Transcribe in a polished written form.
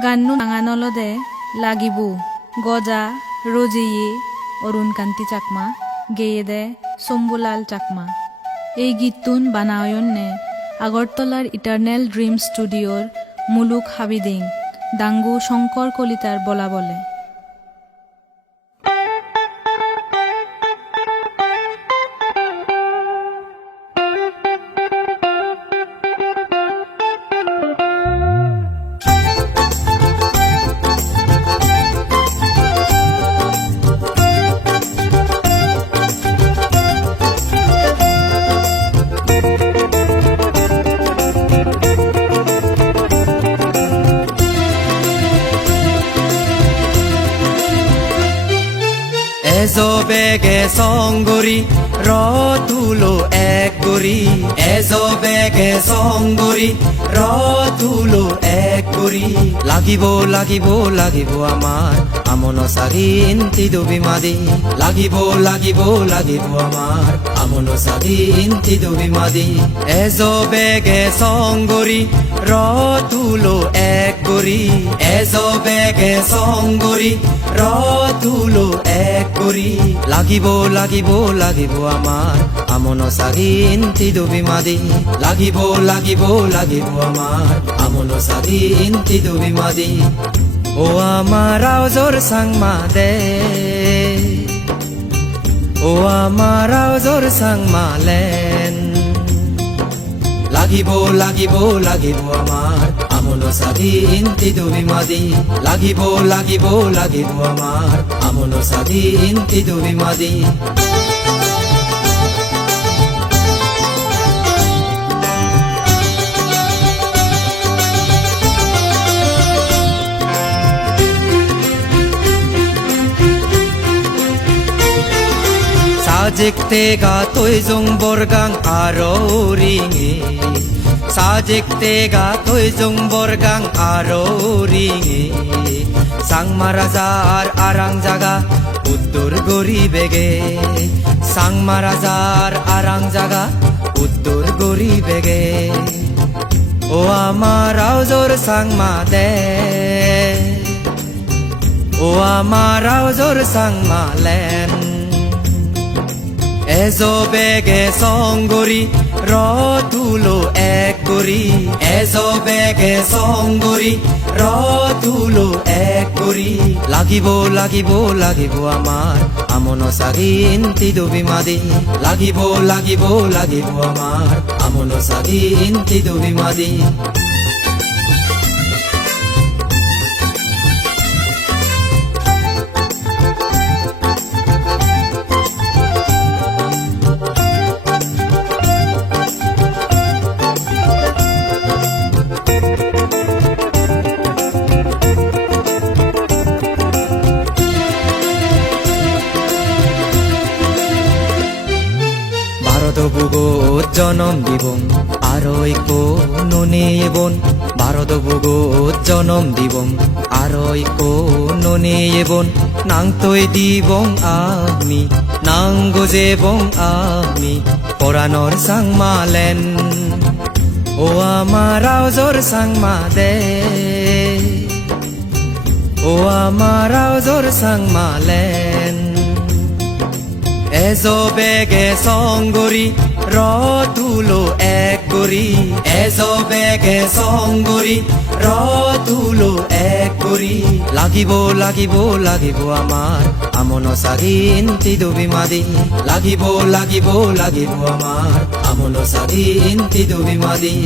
গান্নু নাঙানলদে লাগিবু গজা রোজিয়ে অরুণকান্তি চাকমা গেয়ে দে শম্ভুলাল চাকমা। এই গীততুন বানায়নে আগরতলার ইটারনেল ড্রিম স্টুডিওর মুলুক হাবিদিং দাঙ্গু শঙ্কর কলিতার বলা বলে। এজো বেগে সঙ্গরি রতুলো এক গরি, এজো বেগে সঙ্গরি রতুলো এক গরি। লাগিব লাগিব লাগিব আমার আমন সাগিন তিদুবি মাদি, লাগিব লাগিব লাগিব আমার আমন সাগিন তিদুবি মাদি। এজো বেগে সঙ্গরি রতুলো এক গরি, এজো বেগে সঙ্গরি রতুলো এক গরি। লাগিব লাগিব লাগিব আমার আমন সাগিন তিদুবি মাদি, লাগিব লাগিব লাগিব আমার আমন সাগিন তিদুবি মাদি। ও আমার আওজোর সাংমা দে, ও আমার আওজোর সাংমা লেন। লাগিব লাগিব লাগিব আমার আমন সাগিন তিদুবি মাদি, লাগিব লাগিব লাগিব আমার আমন সাগিন তিদুবি মাদি। সাজেকতে গা তৈ জং বরগাং আরো রিঙে, সাজেকতে গা তৈ জং বরগাং আরো রিঙে। সাংমা রাজার আরাং জাগা উত্তর গরি বেগে, সাংমা রাজার আরাং জাগা উত্তর গরি বেগে। ও আমার আওজোর সাংমা দে, ও আমার আওজোর সাংমা লেন। এজো বেগে সঙ্গরি রতুলো এক গরি, এজো বেগে সঙ্গরি রতুলো এক গরি। লাগিব লাগিব লাগিব আমার আমন সাগিন তিদুবি মাদি, লাগিব লাগিব লাগিব আমার আমন সাগিন তিদুবি মাদি। ভারতভূগোত জনম দিবং আরই কোনো নেবন, ভারতভূগোত জনম দিবং আরই কোনো নেবন। নাংতই দিবং আমি নাঙ্গো যেবং আমি পরাণর সাংমা লেন। ও আমার আওজোর সাংমা দে, ও আমার আওজোর সাংমা লেন। এজো বেগে সঙ্গরি রতুলো এক গরি, এজো বেগে সঙ্গরি রতুলো এক গরি। লাগিব লাগিব লাগিব আমার আমন সাগিন তিদুবি মাদি, লাগিব লাগিব লাগিব আমার আমন সাগিন তিদুবি মাদি।